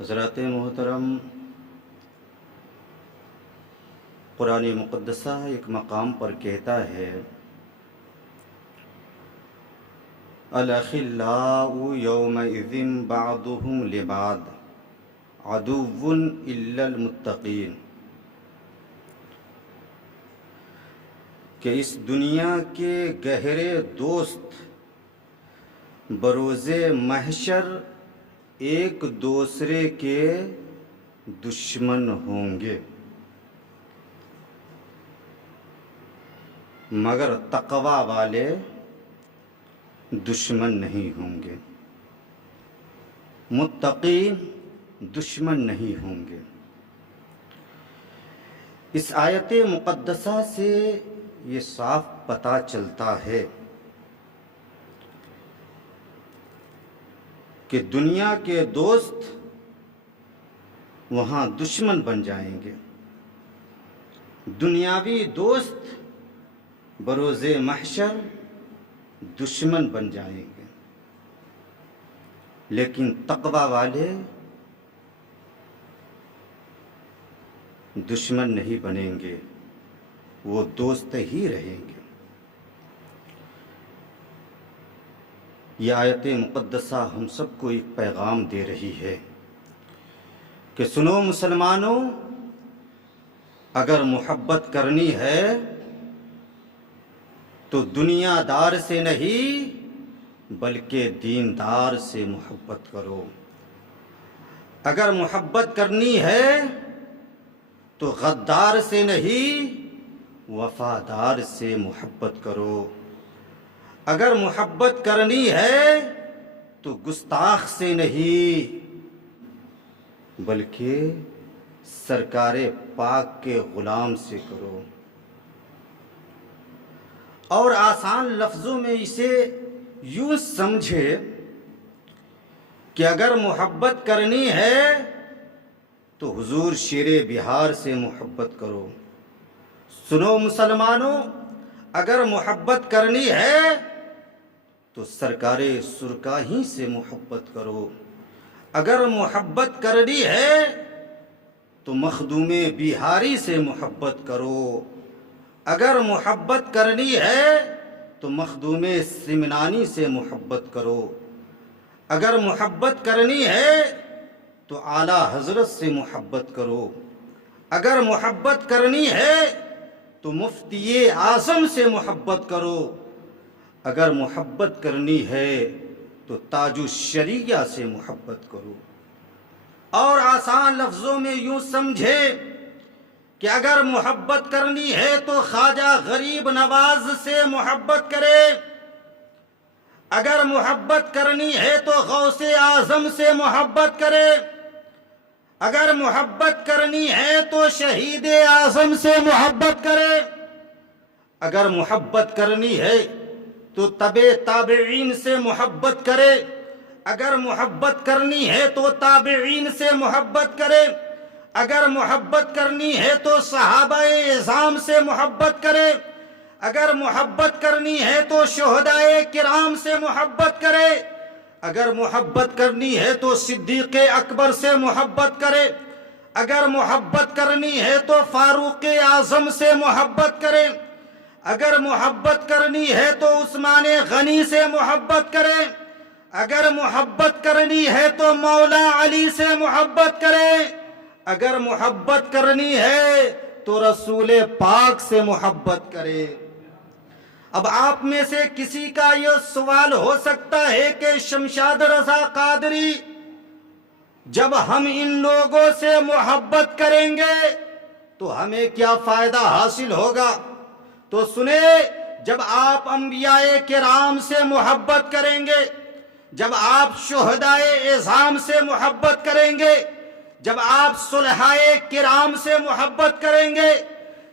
حضرات محترم، قرآن مقدسہ ایک مقام پر کہتا ہے الاخلاء یومئذ بعضهم لبعض عدو الا المتقین، کہ اس دنیا کے گہرے دوست بروز محشر ایک دوسرے کے دشمن ہوں گے، مگر تقوی والے دشمن نہیں ہوں گے، متقین دشمن نہیں ہوں گے۔ اس آیت مقدسہ سے یہ صاف پتہ چلتا ہے کہ دنیا کے دوست وہاں دشمن بن جائیں گے، دنیاوی دوست بروز محشر دشمن بن جائیں گے، لیکن تقوی والے دشمن نہیں بنیں گے، وہ دوست ہی رہیں گے۔ یہ آیت مقدسہ ہم سب کو ایک پیغام دے رہی ہے کہ سنو مسلمانوں، اگر محبت کرنی ہے تو دنیا دار سے نہیں بلکہ دیندار سے محبت کرو۔ اگر محبت کرنی ہے تو غدار سے نہیں وفادار سے محبت کرو۔ اگر محبت کرنی ہے تو گستاخ سے نہیں بلکہ سرکار پاک کے غلام سے کرو۔ اور آسان لفظوں میں اسے یوں سمجھے کہ اگر محبت کرنی ہے تو حضور شیر بہار سے محبت کرو۔ سنو مسلمانوں، اگر محبت کرنی ہے تو سرکار سرکاہی سے محبت کرو۔ اگر محبت کرنی ہے تو مخدوم بہاری سے محبت کرو۔ اگر محبت کرنی ہے تو مخدوم سمنانی سے محبت کرو۔ اگر محبت کرنی ہے تو اعلیٰ حضرت سے محبت کرو۔ اگر محبت کرنی ہے تو مفتی اعظم سے محبت کرو۔ اگر محبت کرنی ہے تو تاج الشریعہ سے محبت کرو۔ اور آسان لفظوں میں یوں سمجھے کہ اگر محبت کرنی ہے تو خواجہ غریب نواز سے محبت کرے۔ اگر محبت کرنی ہے تو غوث اعظم سے محبت کرے۔ اگر محبت کرنی ہے تو شہید اعظم سے محبت کرے۔ اگر محبت کرنی ہے تو تابعین سے محبت کرے۔ اگر محبت کرنی ہے تو تابعین سے محبت کرے۔ اگر محبت کرنی ہے تو صحابہ اعظام سے محبت کرے۔ اگر محبت کرنی ہے تو شہدائے کرام سے محبت کرے۔ اگر محبت کرنی ہے تو صدیق اکبر سے محبت کرے۔ اگر محبت کرنی ہے تو فاروق اعظم سے محبت کرے۔ اگر محبت کرنی ہے تو عثمان غنی سے محبت کرے۔ اگر محبت کرنی ہے تو مولا علی سے محبت کرے۔ اگر محبت کرنی ہے تو رسول پاک سے محبت کرے۔ اب آپ میں سے کسی کا یہ سوال ہو سکتا ہے کہ شمشاد رضا قادری، جب ہم ان لوگوں سے محبت کریں گے تو ہمیں کیا فائدہ حاصل ہوگا؟ تو سنیں، جب آپ انبیاء کرام سے محبت کریں گے، جب آپ شہدائے اعظام سے محبت کریں گے، جب آپ صلحائے کرام سے محبت کریں گے،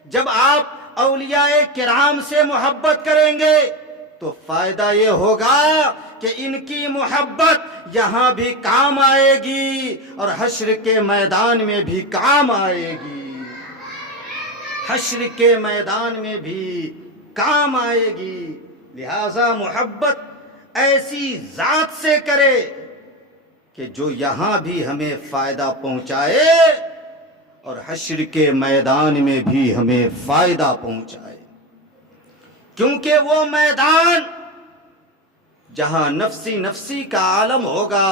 جب آپ اولیاء کرام سے محبت کریں گے تو فائدہ یہ ہوگا کہ ان کی محبت یہاں بھی کام آئے گی اور حشر کے میدان میں بھی کام آئے گی۔ حشر کے میدان میں بھی کام آئے گی۔ لہذا محبت ایسی ذات سے کرے کہ جو یہاں بھی ہمیں فائدہ پہنچائے اور حشر کے میدان میں بھی ہمیں فائدہ پہنچائے، کیونکہ وہ میدان جہاں نفسی نفسی کا عالم ہوگا،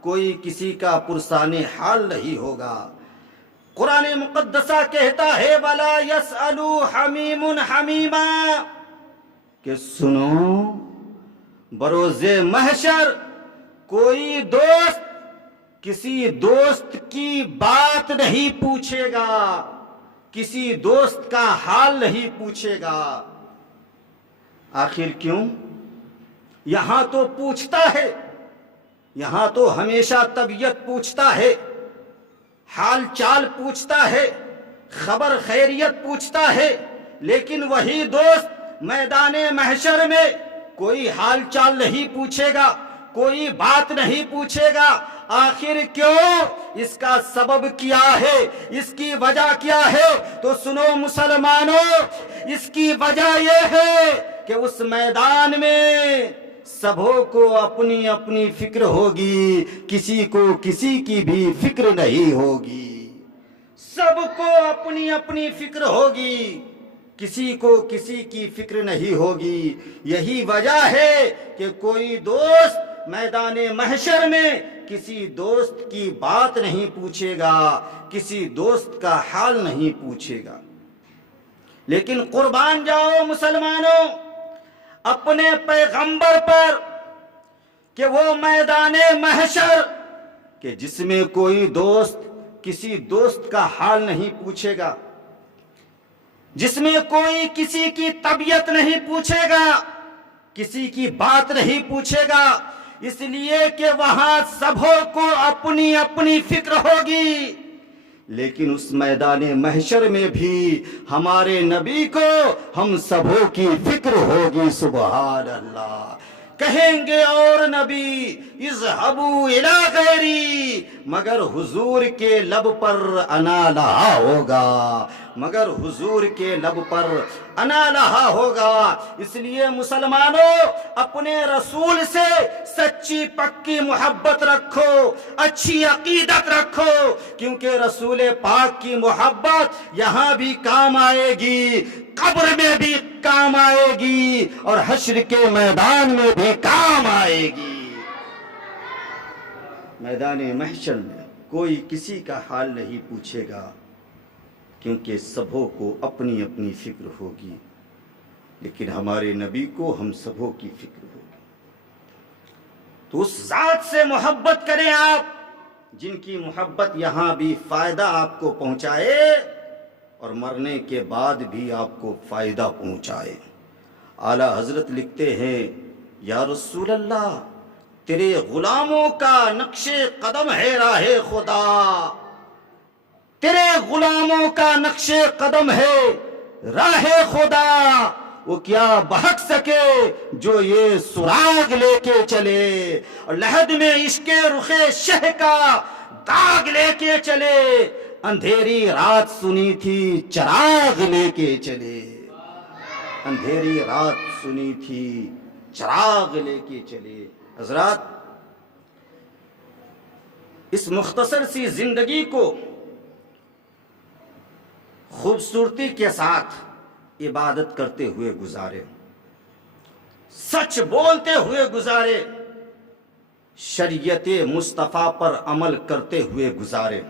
کوئی کسی کا پرسان حال نہیں ہوگا۔ قرآن مقدسہ کہتا ہے وَلَا يَسْأَلُ حَمِيمٌ حَمِيمًا، کہ سنو بروز محشر کوئی دوست کسی دوست کی بات نہیں پوچھے گا، کسی دوست کا حال نہیں پوچھے گا۔ آخر کیوں؟ یہاں تو پوچھتا ہے، یہاں تو ہمیشہ طبیعت پوچھتا ہے، حال چال پوچھتا ہے، خبر خیریت پوچھتا ہے، لیکن وہی دوست میدان محشر میں کوئی حال چال نہیں پوچھے گا، کوئی بات نہیں پوچھے گا۔ آخر کیوں؟ اس کا سبب کیا ہے؟ اس کی وجہ کیا ہے؟ تو سنو مسلمانوں، اس کی وجہ یہ ہے کہ اس میدان میں سبوں کو اپنی اپنی فکر ہوگی، کسی کو کسی کی بھی فکر نہیں ہوگی۔ سب کو اپنی اپنی فکر ہوگی، کسی کو کسی کی فکر نہیں ہوگی۔ یہی وجہ ہے کہ کوئی دوست میدان محشر میں کسی دوست کی بات نہیں پوچھے گا، کسی دوست کا حال نہیں پوچھے گا۔ لیکن قربان جاؤ مسلمانوں اپنے پیغمبر پر کہ وہ میدان محشر کہ جس میں کوئی دوست کسی دوست کا حال نہیں پوچھے گا، جس میں کوئی کسی کی طبیعت نہیں پوچھے گا، کسی کی بات نہیں پوچھے گا، اس لیے کہ وہاں سبوں کو اپنی اپنی فکر ہوگی۔ لیکن اس میدان محشر میں بھی ہمارے نبی کو ہم سبوں کی فکر ہوگی۔ سبحان اللہ۔ کہیں گے اور نبی اذهبوا الی غیری، مگر حضور کے لب پر انا لہا ہوگا، مگر حضور کے لب پر انا لہا ہوگا۔ اس لیے مسلمانوں اپنے رسول سے سچی پکی محبت رکھو، اچھی عقیدت رکھو، کیونکہ رسول پاک کی محبت یہاں بھی کام آئے گی، قبر میں بھی کام آئے گی، اور حشر کے میدان میں بھی کام آئے گی۔ میدان محشر میں کوئی کسی کا حال نہیں پوچھے گا، کیونکہ سبوں کو اپنی اپنی فکر ہوگی، لیکن ہمارے نبی کو ہم سبوں کی فکر ہوگی۔ تو اس ذات سے محبت کریں آپ جن کی محبت یہاں بھی فائدہ آپ کو پہنچائے اور مرنے کے بعد بھی آپ کو فائدہ پہنچائے۔ اعلیٰ حضرت لکھتے ہیں یا رسول اللہ تیرے غلاموں کا نقش قدم ہے راہ خدا، تیرے غلاموں کا نقش قدم ہے راہ خدا، وہ کیا بہک سکے جو یہ سراغ لے کے چلے، اور لحد میں عشق رخ شہ کا داغ لے کے چلے، اندھیری رات سنی تھی چراغ لے کے چلے، اندھیری رات سنی تھی چراغ لے کے چلے۔ حضرات اس مختصر سی زندگی کو خوبصورتی کے ساتھ عبادت کرتے ہوئے گزارے، سچ بولتے ہوئے گزارے، شریعت مصطفیٰ پر عمل کرتے ہوئے گزارے،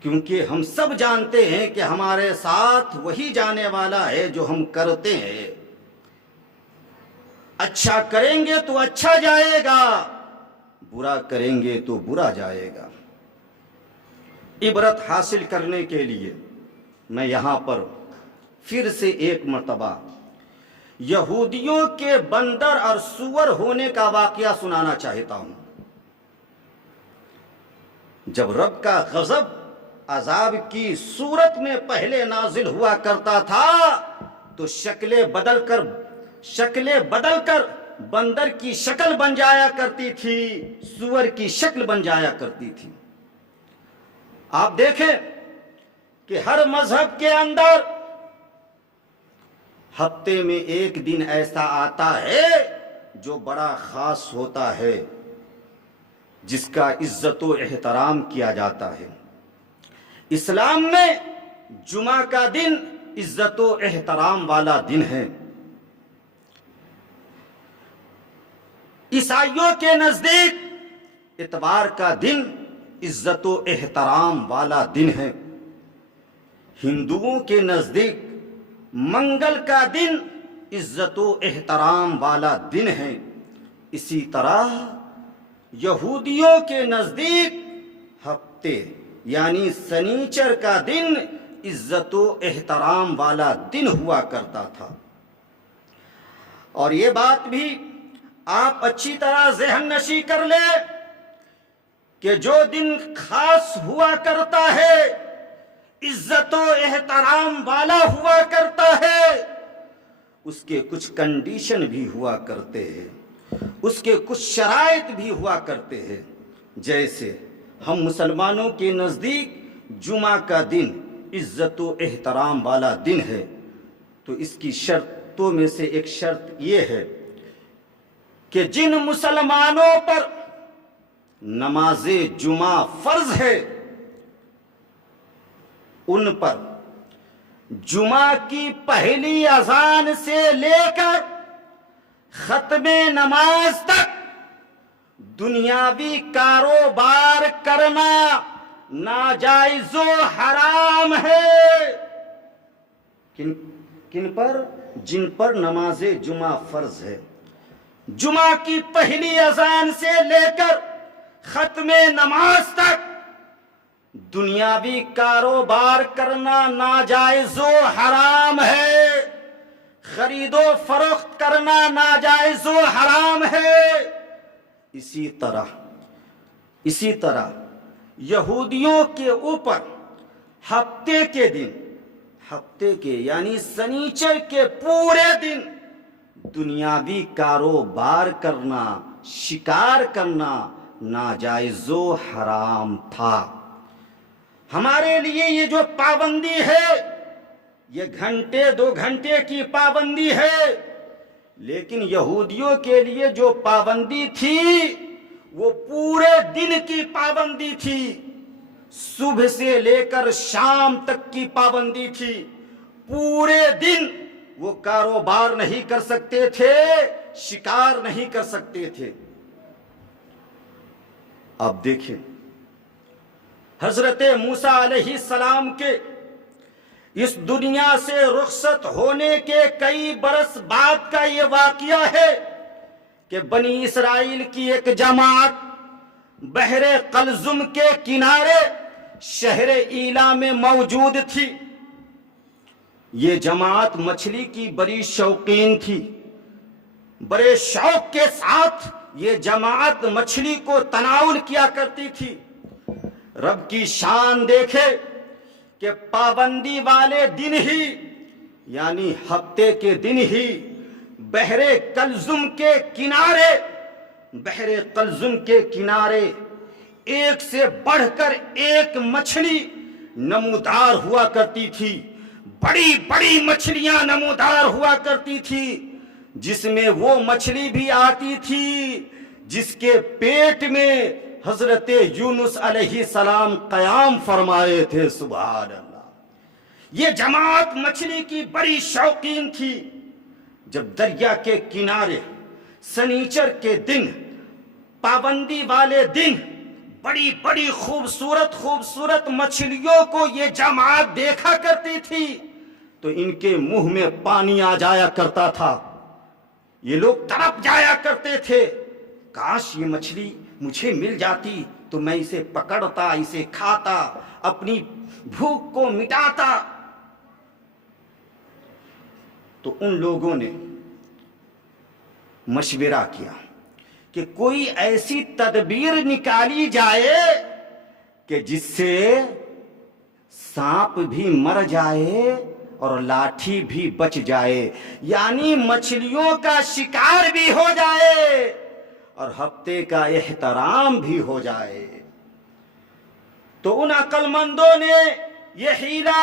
کیونکہ ہم سب جانتے ہیں کہ ہمارے ساتھ وہی جانے والا ہے جو ہم کرتے ہیں۔ اچھا کریں گے تو اچھا جائے گا، برا کریں گے تو برا جائے گا۔ عبرت حاصل کرنے کے لیے میں یہاں پر پھر سے ایک مرتبہ یہودیوں کے بندر اور سور ہونے کا واقعہ سنانا چاہتا ہوں۔ جب رب کا غضب عذاب کی صورت میں پہلے نازل ہوا کرتا تھا تو شکلیں بدل کر بندر کی شکل بن جایا کرتی تھی، سور کی شکل بن جایا کرتی تھی۔ آپ دیکھیں کہ ہر مذہب کے اندر ہفتے میں ایک دن ایسا آتا ہے جو بڑا خاص ہوتا ہے، جس کا عزت و احترام کیا جاتا ہے۔ اسلام میں جمعہ کا دن عزت و احترام والا دن ہے۔ عیسائیوں کے نزدیک اتوار کا دن عزت و احترام والا دن ہے۔ ہندوؤں کے نزدیک منگل کا دن عزت و احترام والا دن ہے۔ اسی طرح یہودیوں کے نزدیک ہفتے یعنی سنیچر کا دن عزت و احترام والا دن ہوا کرتا تھا۔ اور یہ بات بھی آپ اچھی طرح ذہن نشی کر لیں کہ جو دن خاص ہوا کرتا ہے، عزت و احترام والا ہوا کرتا ہے، اس کے کچھ کنڈیشن بھی ہوا کرتے ہیں، اس کے کچھ شرائط بھی ہوا کرتے ہیں۔ جیسے ہم مسلمانوں کے نزدیک جمعہ کا دن عزت و احترام والا دن ہے، تو اس کی شرطوں میں سے ایک شرط یہ ہے کہ جن مسلمانوں پر نماز جمعہ فرض ہے، ان پر جمعہ کی پہلی اذان سے لے کر ختم نماز تک دنیاوی کاروبار کرنا ناجائز و حرام ہے۔ کن پر؟ جن پر نماز جمعہ فرض ہے۔ جمعہ کی پہلی اذان سے لے کر ختم نماز تک دنیاوی کاروبار کرنا ناجائز و حرام ہے، خرید و فروخت کرنا ناجائز و حرام ہے۔ اسی طرح یہودیوں کے اوپر ہفتے کے یعنی سنیچر کے پورے دن دنیاوی کاروبار کرنا، شکار کرنا ناجائز و حرام تھا۔ ہمارے لیے یہ جو پابندی ہے، یہ گھنٹے 2 گھنٹے کی پابندی ہے، لیکن یہودیوں کے لیے جو پابندی تھی وہ پورے دن کی پابندی تھی، صبح سے لے کر شام تک کی پابندی تھی۔ پورے دن وہ کاروبار نہیں کر سکتے تھے، شکار نہیں کر سکتے تھے۔ اب دیکھیں، حضرت موسیٰ علیہ السلام کے اس دنیا سے رخصت ہونے کے کئی برس بعد کا یہ واقعہ ہے کہ بنی اسرائیل کی ایک جماعت بحر قلزم کے کنارے شہر ایلا میں موجود تھی۔ یہ جماعت مچھلی کی بڑی شوقین تھی۔ بڑے شوق کے ساتھ یہ جماعت مچھلی کو تناول کیا کرتی تھی۔ رب کی شان دیکھے کہ پابندی والے دن ہی یعنی ہفتے کے دن ہی بحر قلزم کے کنارے ایک سے بڑھ کر ایک مچھلی نمودار ہوا کرتی تھی۔ بڑی بڑی مچھلیاں نمودار ہوا کرتی تھی، جس میں وہ مچھلی بھی آتی تھی جس کے پیٹ میں حضرت یونس علیہ السلام قیام فرمائے تھے۔ سبحان اللہ۔ یہ جماعت مچھلی کی بڑی شوقین تھی۔ جب دریا کے کنارے سنیچر کے دن، پابندی والے دن، بڑی بڑی خوبصورت مچھلیوں کو یہ جماعت دیکھا کرتی تھی تو ان کے منہ میں پانی آ جایا کرتا تھا۔ یہ لوگ تڑپ جایا کرتے تھے، کاش یہ مچھلی مجھے مل جاتی تو میں اسے پکڑتا، اسے کھاتا، اپنی بھوک کو مٹاتا۔ تو ان لوگوں نے مشورہ کیا کہ کوئی ایسی تدبیر نکالی جائے کہ جس سے سانپ بھی مر جائے اور لاٹھی بھی بچ جائے، یعنی مچھلیوں کا شکار بھی ہو جائے اور ہفتے کا احترام بھی ہو جائے۔ تو ان عقل مندوں نے یہ حیلہ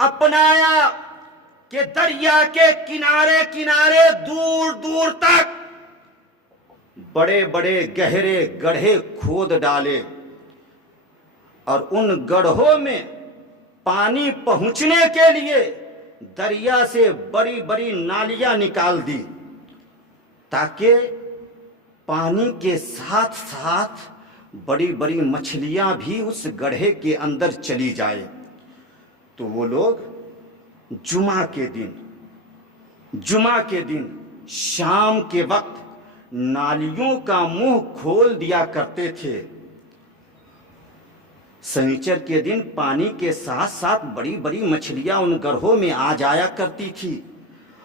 اپنایا کہ دریا کے کنارے کنارے دور دور تک بڑے بڑے گہرے گڑھے کھود ڈالے اور ان گڑھوں میں پانی پہنچنے کے لیے دریا سے بڑی بڑی نالیاں نکال دی تاکہ پانی کے ساتھ ساتھ بڑی بڑی مچھلیاں بھی اس گڑھے کے اندر چلی جائے۔ تو وہ لوگ جمعہ کے دن شام کے وقت نالیوں کا منہ کھول دیا کرتے تھے۔ سنیچر کے دن پانی کے ساتھ ساتھ بڑی بڑی مچھلیاں ان گڑھوں میں آ جایا کرتی تھی،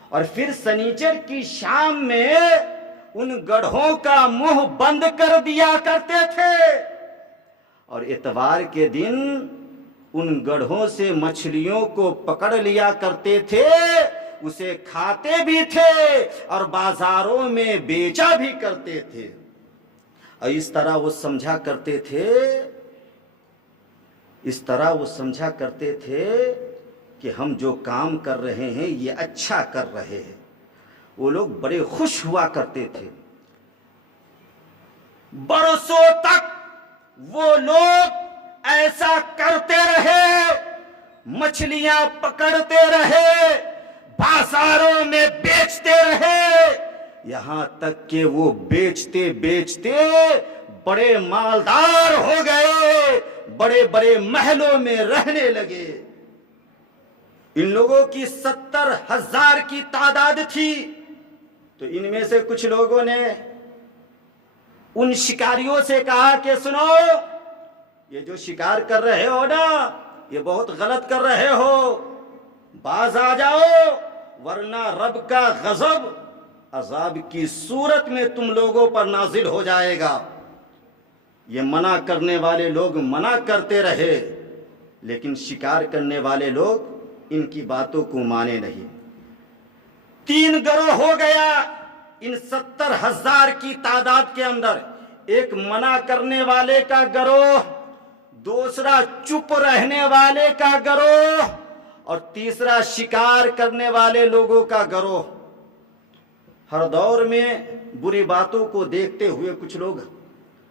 اور پھر سنیچر کی شام میں ان گڑھوں کا منہ بند کر دیا کرتے تھے، اور اتوار کے دن ان گڑھوں سے مچھلیوں کو پکڑ لیا کرتے تھے، اسے کھاتے بھی تھے اور بازاروں میں بیچا بھی کرتے تھے۔ اور اس طرح وہ سمجھا کرتے تھے کہ ہم جو کام کر رہے ہیں یہ اچھا کر رہے ہیں۔ وہ لوگ بڑے خوش ہوا کرتے تھے۔ برسوں تک وہ لوگ ایسا کرتے رہے، مچھلیاں پکڑتے رہے، بازاروں میں بیچتے رہے، یہاں تک کہ وہ بیچتے بیچتے بڑے مالدار ہو گئے، بڑے بڑے محلوں میں رہنے لگے۔ ان لوگوں کی 70,000 کی تعداد تھی۔ تو ان میں سے کچھ لوگوں نے ان شکاریوں سے کہا کہ سنو، یہ جو شکار کر رہے ہو نا، یہ بہت غلط کر رہے ہو، باز آ جاؤ ورنہ رب کا غضب عذاب کی صورت میں تم لوگوں پر نازل ہو جائے گا۔ یہ منع کرنے والے لوگ منع کرتے رہے، لیکن شکار کرنے والے لوگ ان کی باتوں کو مانے نہیں۔ 3 گروہ ہو گیا ان 70,000 کی تعداد کے اندر۔ ایک منع کرنے والے کا گروہ، دوسرا چپ رہنے والے کا گروہ، اور تیسرا شکار کرنے والے لوگوں کا گروہ۔ ہر دور میں بری باتوں کو دیکھتے ہوئے کچھ لوگ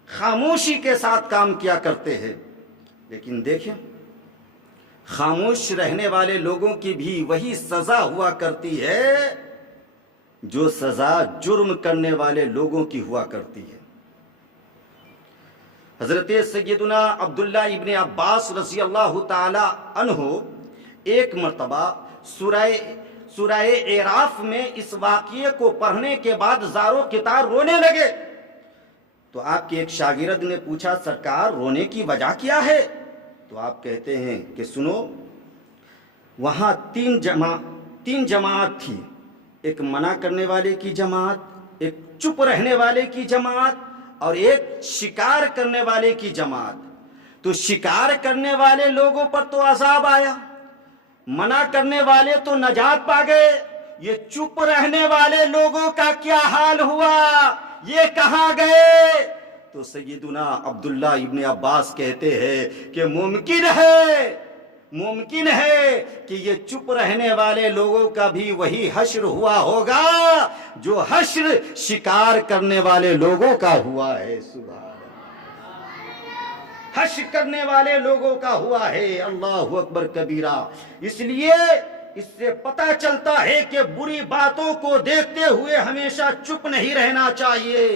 خاموشی کے ساتھ کام کیا کرتے ہیں، لیکن دیکھیں خاموش رہنے والے لوگوں کی بھی وہی سزا ہوا کرتی ہے جو سزا جرم کرنے والے لوگوں کی ہوا کرتی ہے۔ حضرت سیدنا عبداللہ ابن عباس رضی اللہ تعالی عنہ ایک مرتبہ سورہ اعراف میں اس واقعے کو پڑھنے کے بعد زارو کتار رونے لگے۔ تو آپ کے ایک شاگرد نے پوچھا، سرکار رونے کی وجہ کیا ہے؟ تو آپ کہتے ہیں کہ سنو، وہاں 3 جماعت تھی، ایک منع کرنے والے کی جماعت، ایک چپ رہنے والے کی جماعت، اور ایک شکار کرنے والے کی جماعت۔ تو شکار کرنے والے لوگوں پر تو عذاب آیا، منع کرنے والے تو نجات پا گئے، یہ چپ رہنے والے لوگوں کا کیا حال ہوا، یہ کہاں گئے؟ تو سیدنا عبداللہ ابن عباس کہتے ہیں کہ ممکن ہے کہ یہ چپ رہنے والے لوگوں کا بھی وہی حشر ہوا ہوگا جو حشر شکار کرنے والے لوگوں کا ہوا ہے۔ سبحان اللہ، حشر کرنے والے لوگوں کا ہوا ہے۔ اللہ اکبر کبیرہ۔ اس لیے اس سے پتہ چلتا ہے کہ بری باتوں کو دیکھتے ہوئے ہمیشہ چپ نہیں رہنا چاہیے،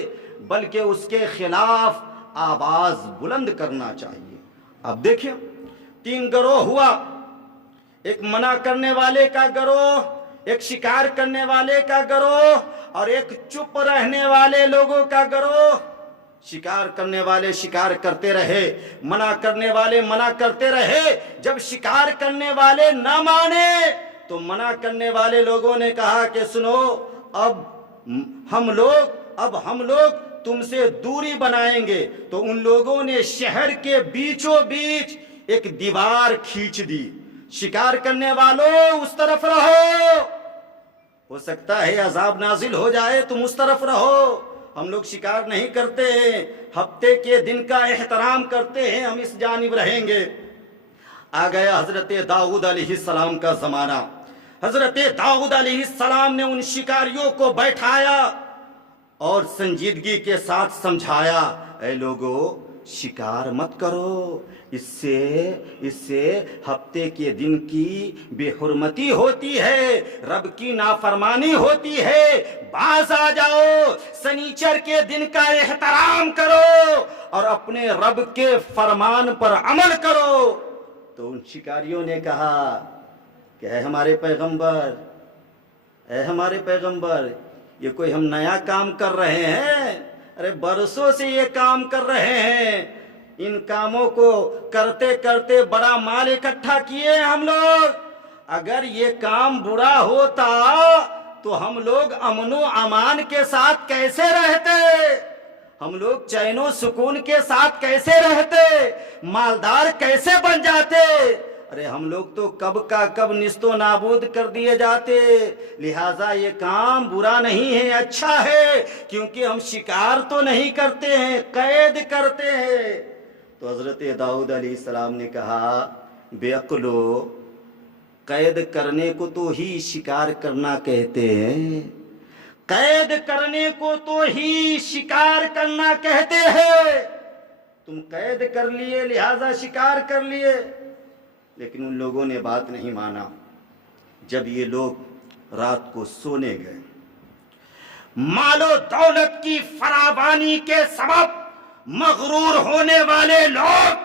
بلکہ اس کے خلاف آواز بلند کرنا چاہیے۔ اب دیکھیں 3 گروہ ہوا، ایک منع کرنے والے کا گروہ، ایک شکار کرنے والے کا گروہ، اور ایک چپ رہنے والے لوگوں کا گروہ۔ شکار کرنے والے شکار کرتے رہے، منع کرنے والے منع کرتے رہے۔ جب شکار کرنے والے نہ مانے تو منع کرنے والے لوگوں نے کہا کہ سنو، اب ہم لوگ تم سے دوری بنائیں گے۔ تو ان لوگوں نے شہر کے بیچوں بیچ ایک دیوار کھینچ دی۔ شکار کرنے والوں اس طرف رہو، ہو سکتا ہے عذاب نازل ہو جائے، تم اس طرف رہو، ہم لوگ شکار نہیں کرتے ہیں، ہفتے کے دن کا احترام کرتے ہیں، ہم اس جانب رہیں گے۔ آ گیا حضرت داؤد علیہ السلام کا زمانہ۔ حضرت داؤد علیہ السلام نے ان شکاریوں کو بیٹھایا اور سنجیدگی کے ساتھ سمجھایا، اے لوگو شکار مت کرو، اس سے ہفتے کے دن کی بے حرمتی ہوتی ہے، رب کی نافرمانی ہوتی ہے، باز آ جاؤ، سنیچر کے دن کا احترام کرو اور اپنے رب کے فرمان پر عمل کرو۔ تو ان شکاریوں نے کہا کہ اے ہمارے پیغمبر، یہ کوئی ہم نیا کام کر رہے ہیں؟ ارے برسوں سے یہ کام کر رہے ہیں، ان کاموں کو کرتے کرتے بڑا مال اکٹھا کیے ہیں ہم لوگ۔ اگر یہ کام برا ہوتا تو ہم لوگ امن و امان کے ساتھ کیسے رہتے؟ ہم لوگ چین و سکون کے ساتھ کیسے رہتے؟ مالدار کیسے بن جاتے؟ ارے ہم لوگ تو کب کا کب نیست و نابود کر دیے جاتے۔ لہٰذا یہ کام برا نہیں ہے، اچھا ہے، کیونکہ ہم شکار تو نہیں کرتے ہیں، قید کرتے ہیں۔ تو حضرت داؤد علیہ السلام نے کہا، بے عقلو، قید کرنے کو تو ہی شکار کرنا کہتے ہیں، قید کرنے کو تو ہی شکار کرنا کہتے ہیں۔ تم قید کر لیے لہذا شکار کر لیے۔ لیکن ان لوگوں نے بات نہیں مانا۔ جب یہ لوگ رات کو سونے گئے، مال و دولت کی فراوانی کے سبب مغرور ہونے والے لوگ،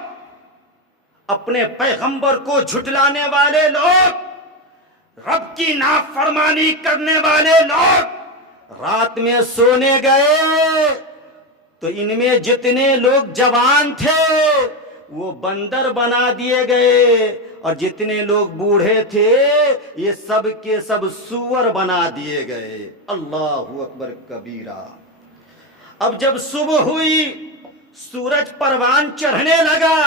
اپنے پیغمبر کو جھٹلانے والے لوگ، رب کی نافرمانی کرنے والے لوگ رات میں سونے گئے تو ان میں جتنے لوگ جوان تھے وہ بندر بنا دیے گئے، اور جتنے لوگ بوڑھے تھے یہ سب کے سب سور بنا دیے گئے۔ اللہ اکبر کبیرہ۔ اب جب صبح ہوئی، سورج پروان چڑھنے لگا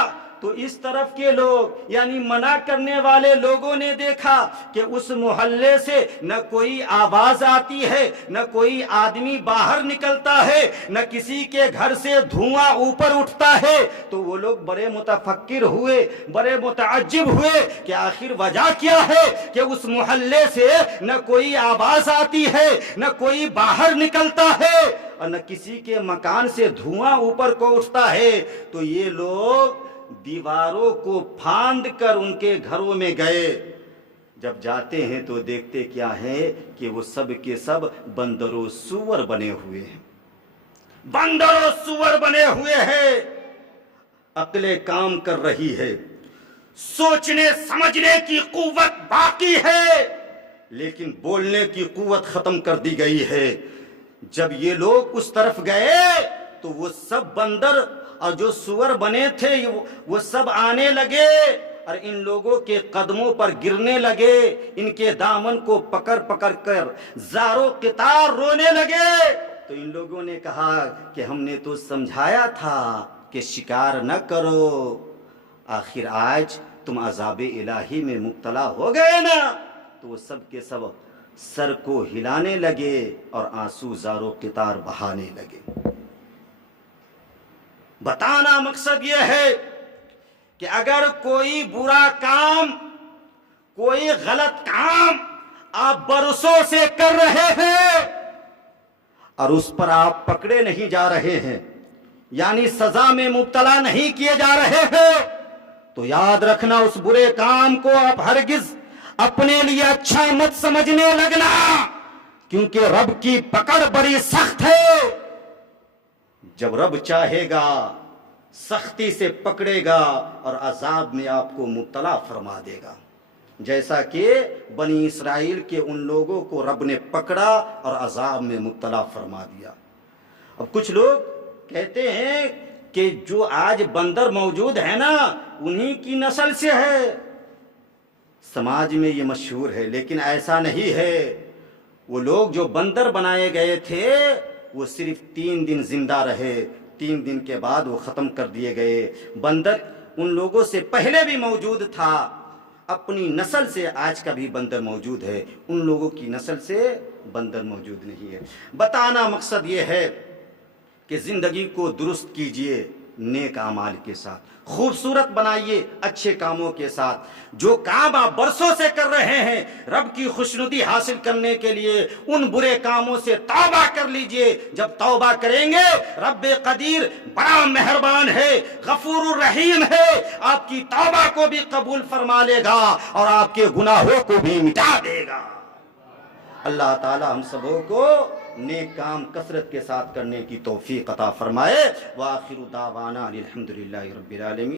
تو اس طرف کے لوگ یعنی منع کرنے والے لوگوں نے دیکھا کہ اس محلے سے نہ کوئی آواز آتی ہے، نہ کوئی آدمی باہر نکلتا ہے، نہ کسی کے گھر سے دھواں اوپر اٹھتا ہے۔ تو وہ لوگ بڑے متفکر ہوئے، بڑے متعجب ہوئے کہ آخر وجہ کیا ہے کہ اس محلے سے نہ کوئی آواز آتی ہے، نہ کوئی باہر نکلتا ہے، اور نہ کسی کے مکان سے دھواں اوپر کو اٹھتا ہے۔ تو یہ لوگ دیواروں کو پھاند کر ان کے گھروں میں گئے۔ جب جاتے ہیں تو دیکھتے کیا ہے کہ وہ سب کے سب بندر و سور بنے ہوئے ہیں، بندر و سور بنے ہوئے ہیں۔ عقلیں کام کر رہی ہے، سوچنے سمجھنے کی قوت باقی ہے، لیکن بولنے کی قوت ختم کر دی گئی ہے۔ جب یہ لوگ اس طرف گئے تو وہ سب بندر اور جو سور بنے تھے وہ سب آنے لگے اور ان لوگوں کے قدموں پر گرنے لگے، ان کے دامن کو پکڑ پکڑ کر زاروں قطار رونے لگے۔ تو ان لوگوں نے کہا کہ ہم نے تو سمجھایا تھا کہ شکار نہ کرو، آخر آج تم عذاب الہی میں مبتلا ہو گئے نا۔ تو وہ سب کے سب سر کو ہلانے لگے اور آنسو زاروں قطار بہانے لگے۔ بتانا مقصد یہ ہے کہ اگر کوئی برا کام، کوئی غلط کام آپ برسوں سے کر رہے ہیں اور اس پر آپ پکڑے نہیں جا رہے ہیں، یعنی سزا میں مبتلا نہیں کیے جا رہے ہیں، تو یاد رکھنا اس برے کام کو آپ ہرگز اپنے لیے اچھا مت سمجھنے لگنا، کیونکہ رب کی پکڑ بڑی سخت ہے۔ جب رب چاہے گا سختی سے پکڑے گا اور عذاب میں آپ کو مبتلا فرما دے گا، جیسا کہ بنی اسرائیل کے ان لوگوں کو رب نے پکڑا اور عذاب میں مبتلا فرما دیا۔ اب کچھ لوگ کہتے ہیں کہ جو آج بندر موجود ہے نا انہی کی نسل سے ہے، سماج میں یہ مشہور ہے، لیکن ایسا نہیں ہے۔ وہ لوگ جو بندر بنائے گئے تھے وہ صرف 3 دن زندہ رہے، 3 دن کے بعد وہ ختم کر دیے گئے۔ بندر ان لوگوں سے پہلے بھی موجود تھا، اپنی نسل سے آج کا بھی بندر موجود ہے، ان لوگوں کی نسل سے بندر موجود نہیں ہے۔ بتانا مقصد یہ ہے کہ زندگی کو درست کیجئے، نیک اعمال کے ساتھ، خوبصورت بنائیے اچھے کاموں کے ساتھ۔ جو کام آپ برسوں سے کر رہے ہیں، رب کی خوشنودی حاصل کرنے کے لیے ان برے کاموں سے توبہ کر لیجئے۔ جب توبہ کریں گے، رب قدیر بڑا مہربان ہے، غفور الرحیم ہے، آپ کی توبہ کو بھی قبول فرما لے گا اور آپ کے گناہوں کو بھی مٹا دے گا۔ اللہ تعالی ہم سبوں کو نیک کام کثرت کے ساتھ کرنے کی توفیق عطا فرمائے۔ وآخر دعوانا الحمدللہ رب العالمین۔